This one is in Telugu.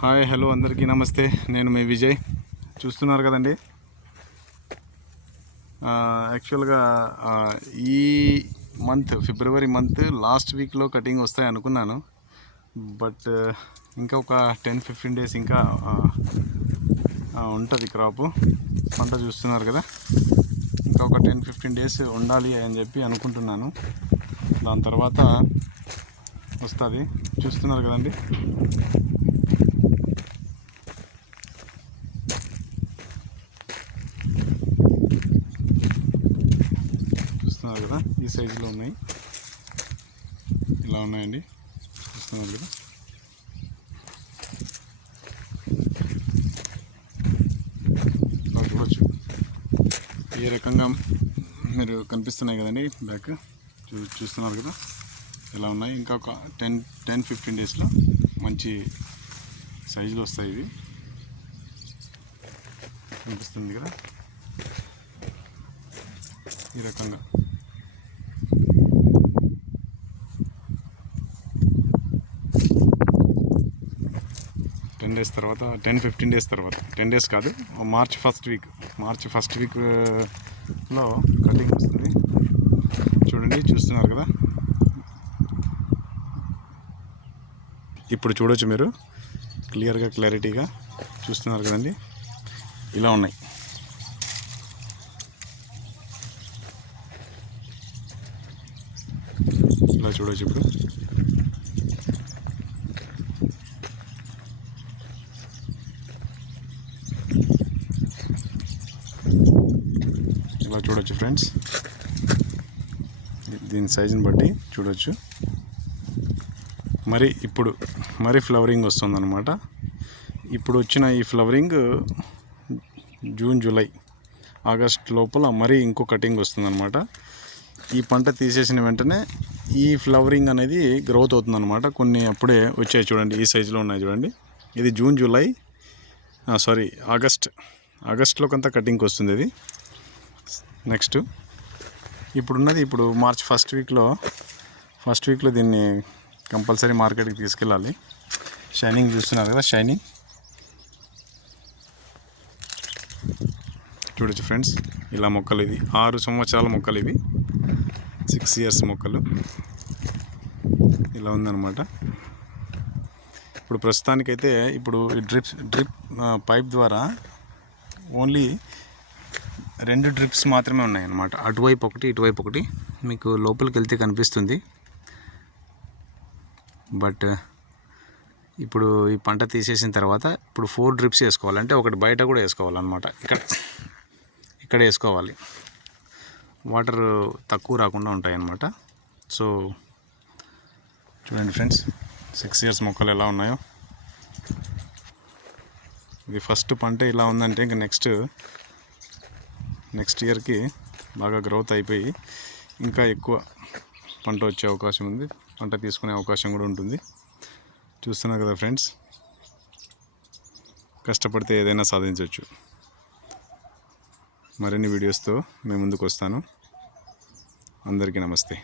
హాయ్ హలో అందరికీ నమస్తే. నేను మీ విజయ్. చూస్తున్నారు కదండి, యాక్చువల్గా ఈ మంత్ ఫిబ్రవరి మంత్ లాస్ట్ వీక్లో కటింగ్ వస్తాయి అనుకున్నాను. బట్ ఇంకా ఒక 10-15 డేస్ ఇంకా ఉంటుంది క్రాపు. పంట చూస్తున్నారు కదా, ఇంకా ఒక 10-15 డేస్ ఉండాలి అని చెప్పి అనుకుంటున్నాను. దాని తర్వాత వస్తుంది. చూస్తున్నారు కదండి, చూస్తున్నారు కదా, ఈ సైజులో ఉన్నాయి. ఇలా ఉన్నాయండి, చూస్తున్నారు కదా. చూడవచ్చు ఏ రకంగా మీరు కనిపిస్తున్నాయి కదండి, బ్యాక్ చూస్తున్నారు కదా ఎలా ఉన్నాయి. ఇంకా ఒక 10-15 డేస్లో మంచి సైజులు వస్తాయి. ఇవి కనిపిస్తుంది కదా ఈ రకంగా. తర్వాత 10-15 డేస్ తర్వాత, 10 డేస్ కాదు, మార్చ్ ఫస్ట్ వీక్లో కటింగ్ వస్తుంది. చూడండి, చూస్తున్నారు కదా. ఇప్పుడు చూడవచ్చు మీరు క్లారిటీగా చూస్తున్నారు కదండి, ఇలా ఉన్నాయి. ఇలా చూడవచ్చు. ఇప్పుడు ఇలా చూడవచ్చు ఫ్రెండ్స్, దీని సైజుని బట్టి చూడవచ్చు. మరి ఫ్లవరింగ్ వస్తుందన్నమాట. ఇప్పుడు వచ్చిన ఈ ఫ్లవరింగ్ జూన్, జూలై, ఆగస్ట్ లోపల మరి ఇంకో కటింగ్ వస్తుందన్నమాట. ఈ పంట తీసేసిన వెంటనే ఈ ఫ్లవరింగ్ అనేది గ్రోత్ అవుతుందన్నమాట. కొన్ని అప్పుడే వచ్చాయి చూడండి, ఈ సైజులో ఉన్నాయి చూడండి. ఇది జూన్, జూలై, ఆగస్ట్లో కొంత కటింగ్కి వస్తుంది. ఇది నెక్స్ట్ ఇప్పుడు మార్చ్ ఫస్ట్ వీక్లో దీన్ని కంపల్సరీ మార్కెట్కి తీసుకెళ్ళాలి. షైనింగ్ చూస్తున్నారు కదా, షైనింగ్ చూడొచ్చు ఫ్రెండ్స్. ఇలా మొక్కలు, ఇది 6 సంవత్సరాల మొక్కలు, ఇవి 6 ఇయర్స్ మొక్కలు. ఇలా ఉందన్నమాట. ఇప్పుడు ప్రస్తుతానికైతే ఇప్పుడు డ్రిప్ పైప్ ద్వారా ఓన్లీ 2 డ్రిప్స్ మాత్రమే ఉన్నాయన్నమాట. అటువైపు ఒకటి, ఇటువైపు ఒకటి. మీకు లోపలికి వెళ్తే కనిపిస్తుంది. బట్ ఇప్పుడు ఈ పంట తీసేసిన తర్వాత ఇప్పుడు 4 డ్రిప్స్ వేసుకోవాలంటే ఒకటి బయట కూడా వేసుకోవాలన్నమాట. ఇక్కడ వేసుకోవాలి, వాటర్ తక్కువ రాకుండా ఉంటాయి అన్నమాట. సో చూడండి ఫ్రెండ్స్, 6 ఇయర్స్ మొక్కలు ఎలా ఉన్నాయో. ఇది ఫస్ట్ పంట ఇలా ఉందంటే ఇంకా నెక్స్ట్ ఇయర్కి బాగా గ్రోత్ అయిపోయి ఇంకా ఎక్కువ పంట వచ్చే అవకాశం ఉంది, పంట తీసుకునే అవకాశం కూడా ఉంటుంది. చూస్తున్నారు కదా ఫ్రెండ్స్, కష్టపడితే ఏదైనా సాధించవచ్చు. మరిన్ని వీడియోస్తో మేము ముందుకు వస్తాను. అందరికీ నమస్తే.